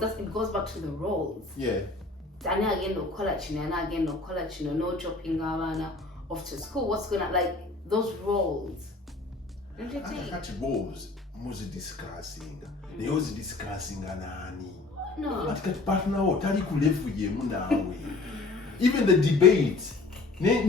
roles. It goes back to the roles. Yeah. No dropping Gawana off to school. What's gonna like those roles? Don't you think? That roles was discussing. They was discussing nani. No. Even the debate. They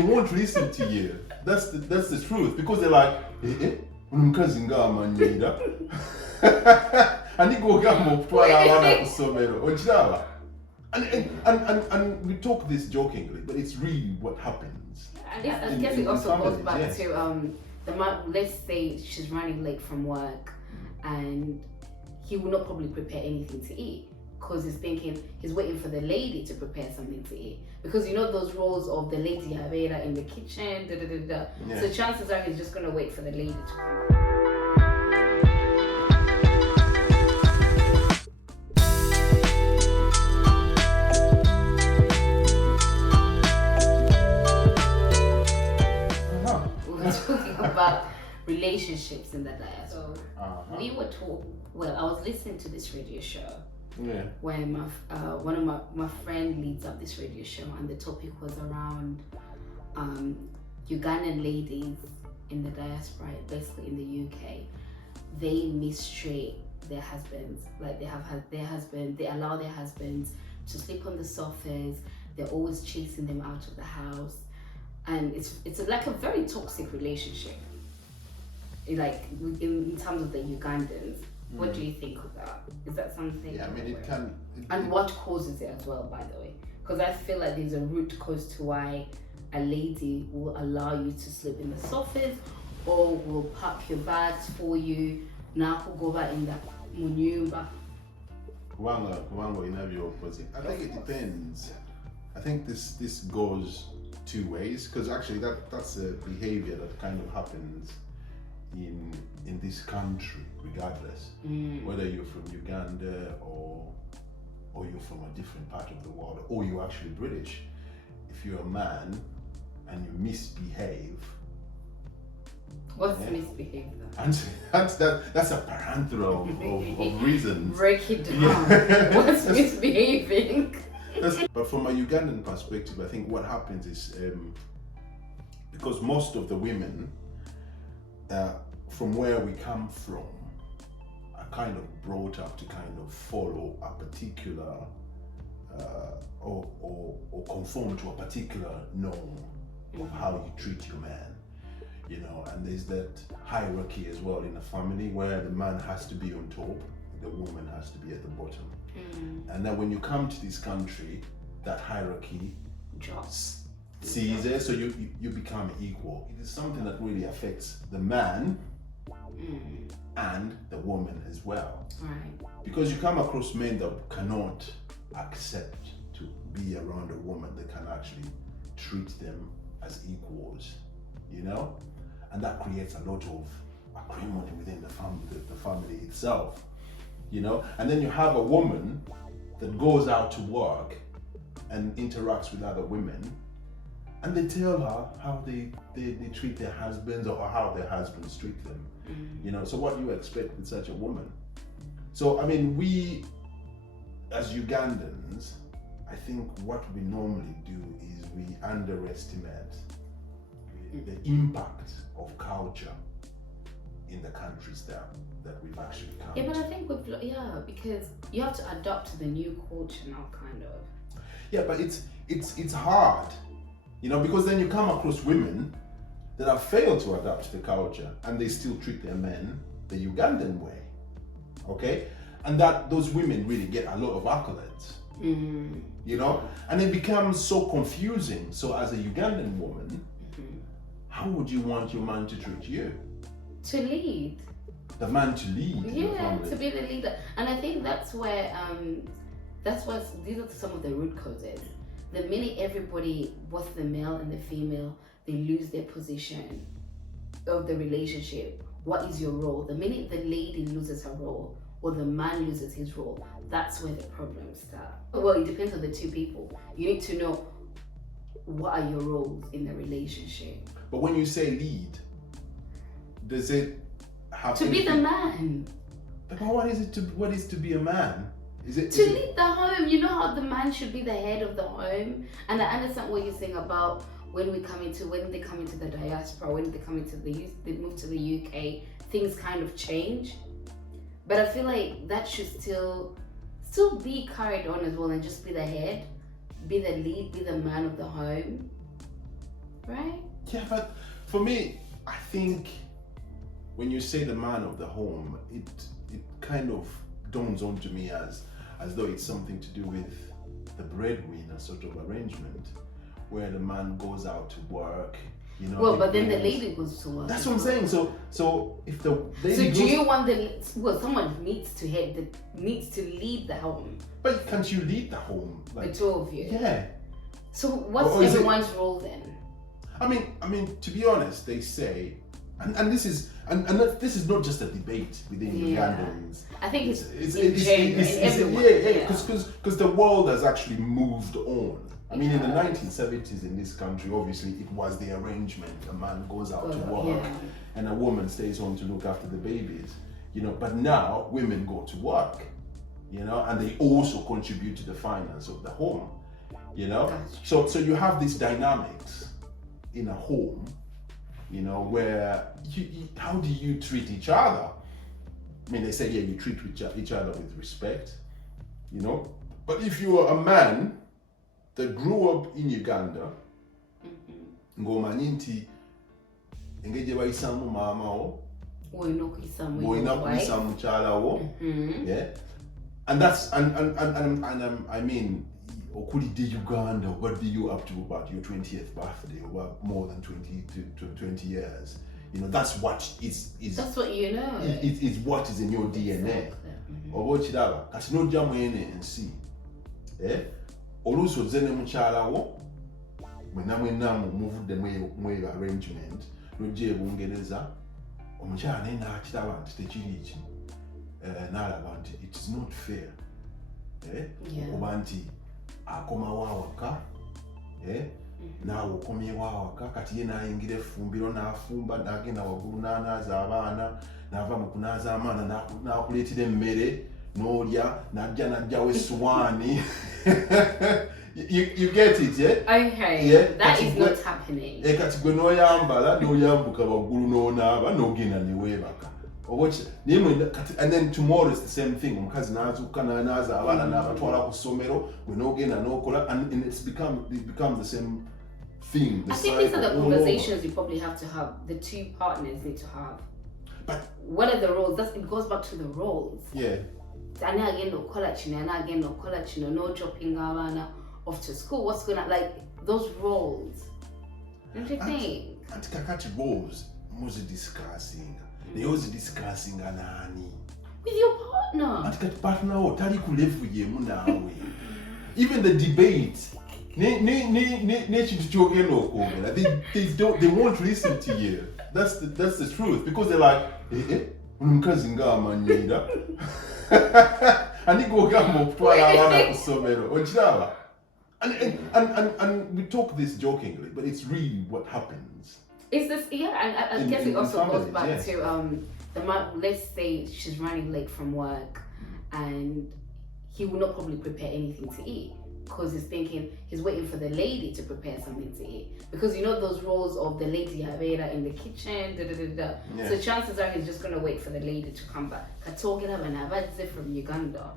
won't listen to you. That's the truth. Because they're like, and we talk this jokingly, but it's really what happens. I guess it also goes back to the man. Let's say she's running late from work, and he will not probably prepare anything to eat because he's waiting for the lady to prepare something to eat. Because you know those roles of the lady Havera in the kitchen, Yeah. So chances are he's just gonna wait for the lady to come. About relationships in the diaspora. We were told. Well, I was listening to this radio show. Yeah. Where one of my friend leads up this radio show, and the topic was around Ugandan ladies in the diaspora, basically in the UK. They mistreat their husbands. Like they allow their husbands to sleep on the sofas. They're always chasing them out of the house. And it's like a very toxic relationship, like in terms of the Ugandans. What do you think of that? Is that something? Yeah, I mean, it can. And what causes it as well, by the way? Because I feel like there's a root cause to why a lady will allow you to sleep in the sofas, or will pack your bags for you. Now go back in that munyumba. I think it depends. I think this goes two ways, because actually that's a behavior that kind of happens in this country regardless, whether you're from Uganda or you're from a different part of the world, or you're actually British. If you're a man and you misbehave, what's misbehave? And that's a parenthral of reasons. Break it down. What's misbehaving? But from a Ugandan perspective, I think what happens is because most of the women from where we come from are kind of brought up to kind of follow a particular or conform to a particular norm of how you treat your man, you know. And there's that hierarchy as well in a family where the man has to be on top, the woman has to be at the bottom. And then when you come to this country, that hierarchy drops. Caesar, so you become equal. It is something that really affects the man and the woman as well. Right. Because you come across men that cannot accept to be around a woman that can actually treat them as equals, you know? And that creates a lot of acrimony within the family itself, you know? And then you have a woman that goes out to work and interacts with other women, and they tell her how they treat their husbands or how their husbands treat them. You know, so what do you expect with such a woman? So I mean, we as Ugandans, I think what we normally do is we underestimate the impact of culture in the countries that we've actually come Yeah, but to. I think because you have to adapt to the new culture now, kind of. Yeah, but it's hard, you know, because then you come across women that have failed to adapt to the culture and they still treat their men the Ugandan way, okay? And that those women really get a lot of accolades, you know? And it becomes so confusing. So as a Ugandan woman, how would you want your man to treat you? To lead. The man to lead. Yeah, to be the leader. And I think that's where, these are some of the root causes. The minute everybody, both the male and the female, they lose their position of the relationship, what is your role? The minute the lady loses her role or the man loses his role, that's where the problems start. Well, it depends on the two people. You need to know what are your roles in the relationship. But when you say lead, does it have to be the man? But what is to be a man? Is it to lead the home? You know how the man should be the head of the home, and I understand what you're saying about when they come into the diaspora, when they come into they move to the UK, things kind of change. But I feel like that should still be carried on as well, and just be the head, be the lead, be the man of the home, right? Yeah, but for me, I think when you say the man of the home, it kind of dawns onto me as though it's something to do with the breadwinner sort of arrangement, where the man goes out to work, you know. Well, but then the lady goes to work. That's what I'm saying. So if the lady do you want someone needs to lead the home? But can't you lead the home? Like, the two of you. Yeah. So what's everyone's role then? I mean, to be honest, they say, and this is not just a debate within Ugandans. I think it's everyone. Because the world has actually moved on. I mean, in the 1970s in this country, obviously it was the arrangement. A man goes out to work and a woman stays home to look after the babies, you know. But now women go to work, you know, and they also contribute to the finance of the home, you know. So you have these dynamics in a home, you know, where how do you treat each other? I mean, they say, you treat each other with respect, you know. But if you are a man that grew up in Uganda, ng'omanyi nti engeri gye bayisamu maama wo, olina kuyisa mukyala wo, yeah, and that's and I mean, okulidde Uganda, what do you up to about your 20th birthday, or more than 20 years? You know, that's what is. That's what you know. It's what is in your DNA. Oba okiraba kati n'ojja mwene ensi, oluusi ozze ne mukyala wo, mwenna muvudde mu arrangement, n'ojja e Bungereza, omukyala naye n'akiraba nti tekiri ki, n'alaba nti it is not fair, okuba nti akomawo awaka, naawe okomyewo awaka, kati ye n'ayingira effumbiro n'afumba, n'agenda waggulu n'anaaza abaana, n'ava mu kunaaza abaana n'akuleetera emmere n'olya, n'ajjawo essuwaani. You get it, yeah? Okay, yeah? That is not happening. Kati gwe n'oyambala n'oyambuka waggulu n'onaaba n'ogenda ne weebaka. And then tomorrow it's the same thing. Omukazi n'azuukuka n'anaaza abaana n'abatwala ku ssomero, gwe n'ogenda n'okola, and it becomes the same thing. I think these are the conversations you probably have to have. The two partners need to have. But what are the roles? It goes back to the roles. Yeah. And again, no college, no dropping abana off to school. What's gonna, like, those roles? Don't you think? And kakati roles, most discussing. They always discussing anani. With your partner. And kakati partner o tali ku level yemu nawe. Even the debate. They won't listen to you. That's the truth, because they're like, omukazi ng'amanyira. Ani gw'ogamba okutwala abaana ku ssomero, okiraba? And we talk this jokingly, but it's really what happens. Is this, and I guess it also goes back to the man. Let's say she's running late from work, and he will not probably prepare anything to eat, because he's waiting for the lady to prepare something to eat. Because you know those roles of the lady Havera in the kitchen, So chances are he's just going to wait for the lady to come back. Katogera banabadze from Uganda.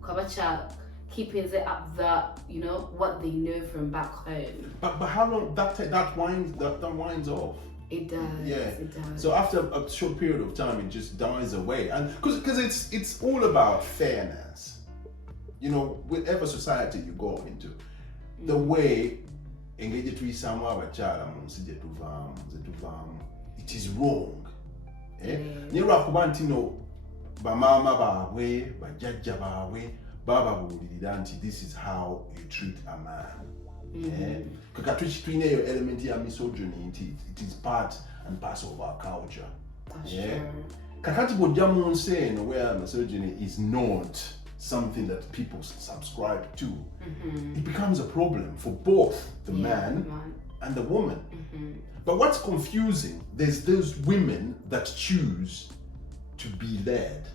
Kabacha keeping it up that, you know, what they know from back home. But how long that winds off? It does. Yeah. It does. So after a short period of time, it just dies away, and because it's all about fairness. You know, whatever society you go into, the way engage tuyisamu abakyala mu nsi gye tuvaamu, it is wrong. Naye lwakuba nti no bamaama baabwe, bajjajja baabwe bababuulirira nti this is how you treat a man. Kakati tulina eyo element ya misogyny nti it is part and parcel of our culture. Kakati bw'ojja mu nsi eno where misogyny is not something that people subscribe to, it becomes a problem for both the man and the woman. But what's confusing, there's those women that choose to be led,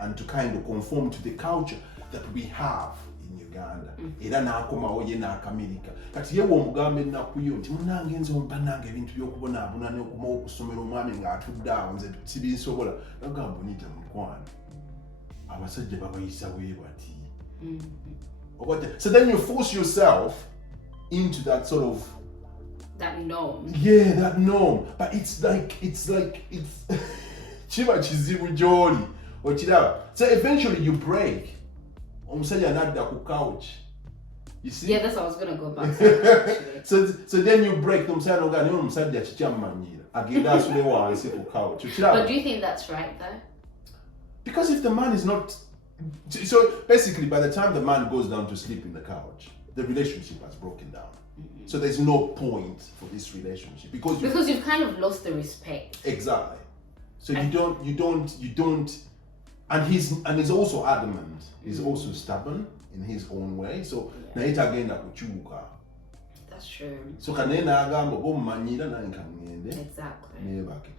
and to kind of conform to the culture that we have in Uganda. Era n'akomawo ye n'akamirika. Kati ye w'omugambe ennaku yo nti munnange nze ompa nange ebintu by'okubonaabona n'okumawo okusomera omwami ng'atudde awo nze sibinsobola. Nagamba onyita mukwano. Abasajja babayisa bwe bati. So then you force yourself into that sort of that norm. Yeah, that norm. But it's chiba chizibu joli. So eventually you break. Omusajja nadda ku couch. You see? Yeah, that's what I was gonna go back to. So then you break. Omusajja noga ne omusajja kikyamanyira. Agenda asule wansi ku couch. But do you think that's right though? Because if the man is not, so basically by the time the man goes down to sleep in the couch, the relationship has broken down. So there's no point for this relationship because you've kind of lost the respect. Exactly. So you don't, and he's also adamant. He's also stubborn in his own way. So naita agenda kuchuka. That's true. So kanena agamba bo manyira na nkangende. Exactly. Nebake.